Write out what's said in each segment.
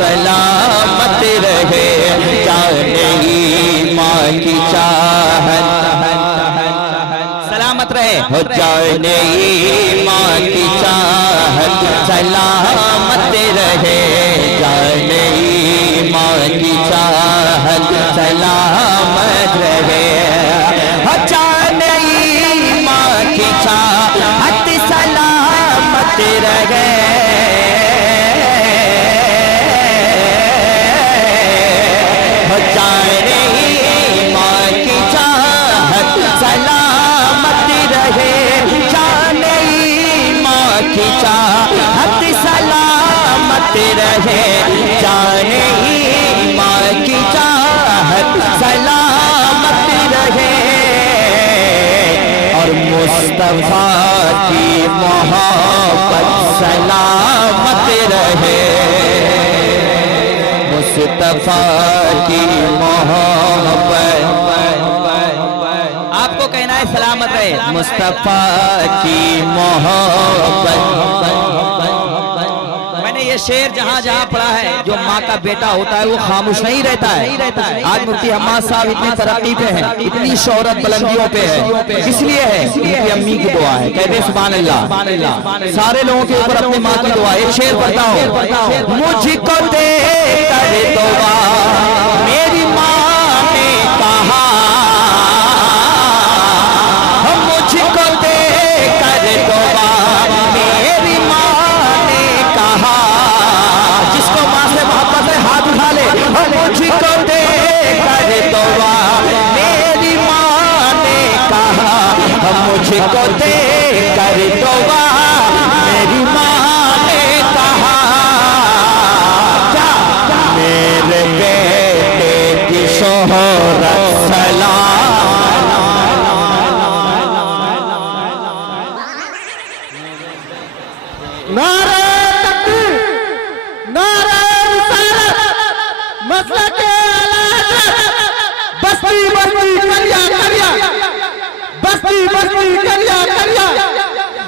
सलामत रहे, जाने ईमान की चाहत सलामत रहे, हो जाने ईमान की चाहत सलामत रहे, जाने ईमान की चाहत सलामत रहे, हो जाने ईमान की चाहत सलामत रहे, हो जाने ईमान की चाहत सलामत रहे, जाने ईमान की चाहत सलामत रहे, जाने ईमान की चाहत सलामत रहे, और मुस्तफा की मोहब्बत सलामत रहे, मुस्तफा की मोहब्बत, आपको कहना है सलामत रहे, मुस्तफा की मोहब्बत। मैंने ये शेर जहां जहां पढ़ा है, जो माँ का बेटा होता है वो खामोश नहीं रहता है। आज मुफ्ती हम्माद साहब इतनी तरक्की पे हैं, इतनी शोहरत बुलंदियों पे है, इसलिए है उनकी अम्मी की दुआ है, कहते सुभान अल्लाह। सारे लोगों के ऊपर अपनी माँ की दुआ। एक शेर पढ़ता हूँ, मुझको दे कर दुआ मेरी माँ ने कहा, मुझको दे कर दुआ मेरी माँ ने कहा, जिसको माँ से मोहब्बत है हाथ उठा ले, मुझको दे कर दुआ मेरी माँ ने कहा, मुझको दे कर दुआ मेरी माँ ने कहा, मेरे बेटे की शोहरत सलाम, नारे तकबीर, नारे रिसालत, मसलके आला हज़रत, बस्ती बस्ती करिया करिया, बस्ती बस्ती करिया करिया,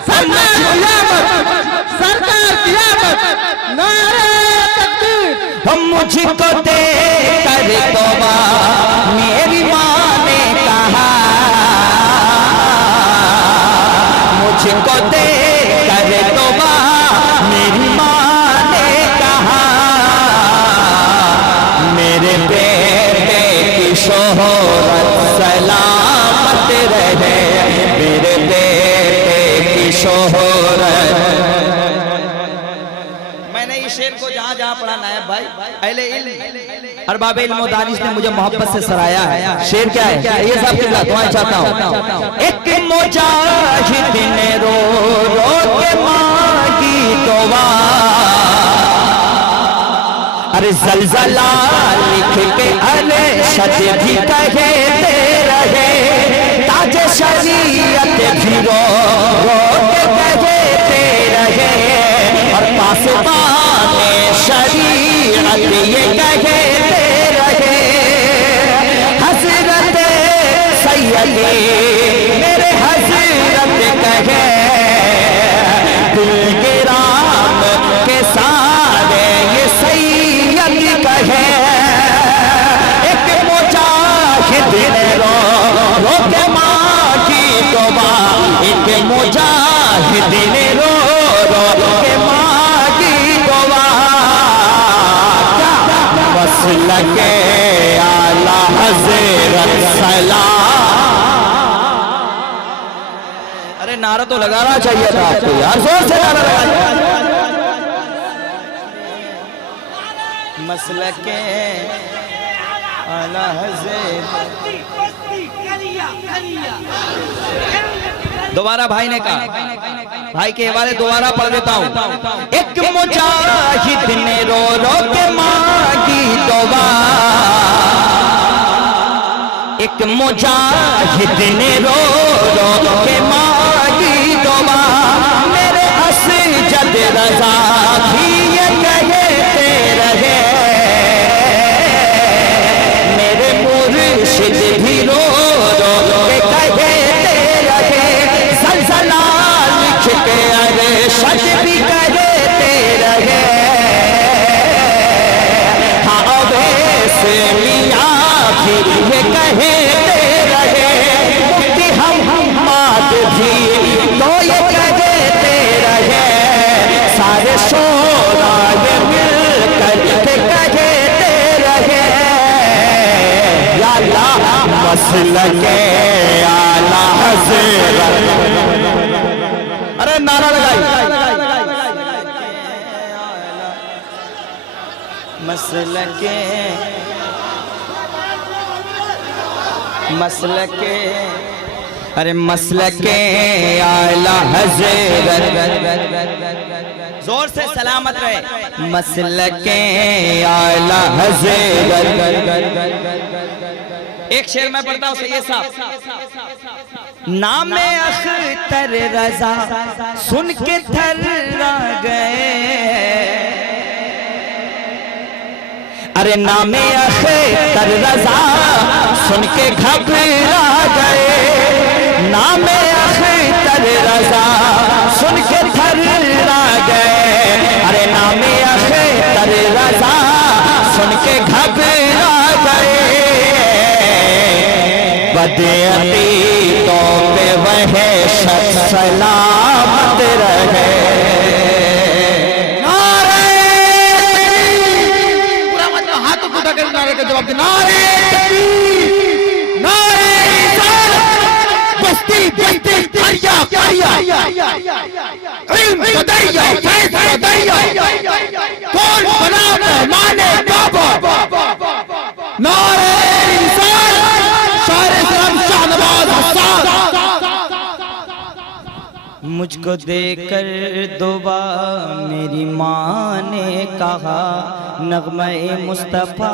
सरकार क़यामत, सरकार क़यामत, नारे तकबीर। हम मुझको दे कर दुआ मेरी माँ ने कहा, मुझको दे कर दुआ मेरी माँ ने कहा, मेरे बेटे की शोहरत सलामत रहे, मेरे बेटे की शोहरत। मैंने इस शेर को जहां जहां पढ़ा नायब भाई, अहले इल्म अरबाब इल्म व दानिश ने मुझे मोहब्बत से सराया है। शेर क्या है, ये सब की दुआएं चाहता हूं। एक मुजाहिद ने रो रो के मांगी दुआ, अरे जलजला लिख के अरे शद भी कहते रहे, ताज शरीयत भी रो रो के कहते रहे, और पासबाने शरीयत ये कहते रहे, हज़रत सैयदी मेरे हज़रत कहे, दिलगिराम के सारे ये सैयद कहे, एक मुजाहिद ने रो रो के मांगी दुआ, एक मुजाहिद ने रो रो के मांगी दुआ, मसलके आला हज़रत सलाम। अरे नारा तो लगाना चाहिए था आपको यार, जोर से नारा लगाना। मसलके आला हज़रत, दोबारा भाई ने कहा, भाई के हवाले दोबारा पढ़ देता हूं। एक मुजाहिद ने रो रो के मांगी दुआ, एक मुजाहिद ने रो रो के मांगी दुआ, मेरे असजद रज़ा भी ये कहते रहे, मेरे मुर्शिद भी रो रो के कहते रहे, ज़लज़ला लिख के अरशद भी कहते रहे, से मियाँ फिर ये कहते रहे, मुफ्ती हम्माद भी तो ये कहते रहे, सारे शोरा ये मिलकर के कहते रहे, या अल्लाह मसलके आला हज़रत। अरे नारा लगाई, मसलके मसलके, अरे मसलके आला हज़रत, जोर से सलामत रहे, मसलके आला हज़रत। एक शेर मैं पढ़ता हूँ सैयद साहब, नाम अख्तर रजा सुन के थर्रा गए, अरे नाम अख्तर रजा सुन के घबरा गए, नाम अख्तर रजा सुन के थर्रा गए, अरे नाम अख्तर रजा सुन के घबरा गए, बदअतीतों पे वह शख्स सलामत रहे। जवाब दे, नारे तकबीर, नारे रिसालत, बस्ती बस्ती करिया करिया, इल्म का दरिया, फैज़ का दरिया, कौन बना मेहमाने काबा, नारे रिसालत, शायर इस्लाम शाहनवाज हसन। मुझको देकर दुआ मेरी माँ ने कहा, नग़्मे मुस्तफ़ा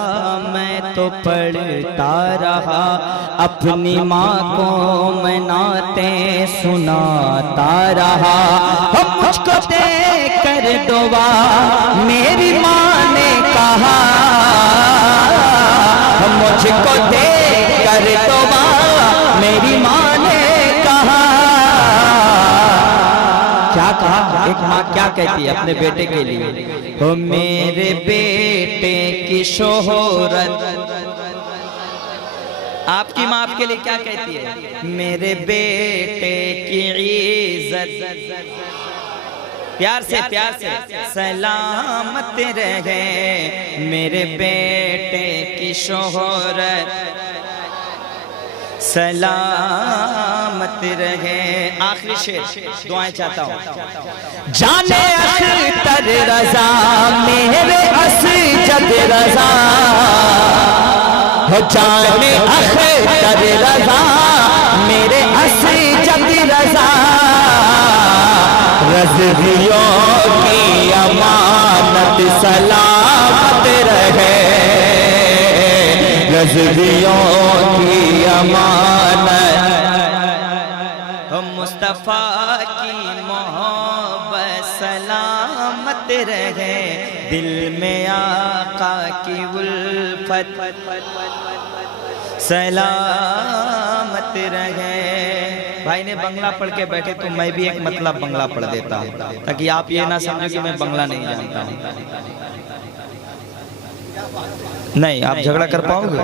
मैं तो पढ़ता रहा, अपनी माँ को मैं नातें सुनाता रहा, मुझको देकर दुआ मेरी माँ ने कहा, मुझको देकर दुआ मेरी माँ ने कहा। क्या कहा? एक माँ क्या कहती है अपने बेटे के लिए, हो मेरे बेटे की शोहरत, आपकी माँ आपके लिए क्या कहती है, मेरे बेटे की इज्जत, प्यार से सलामत रहे, मेरे बेटे की शोहरत सलामत रहे। आखिरी शेर दुआएं चाहता हूँ, जाने अख्तर रजा मेरे असजद रजा, हो जाने अख्तर रजा मेरे असजद रजा, रज़वियों की अमानत सलामत रहे, रज़वियों की अमानत, मुस्तफ़ा की मोहब्बत सलामत रहे, दिल में आका की उल्फत सलामत रहे। भाई ने बंगला पढ़ के बैठे तो मैं भी एक मतलब बंगला पढ़ देता हूँ, ताकि आप ये ना समझो कि मैं बंगला नहीं जानता हूँ। नहीं, आप झगड़ा कर पाओगे?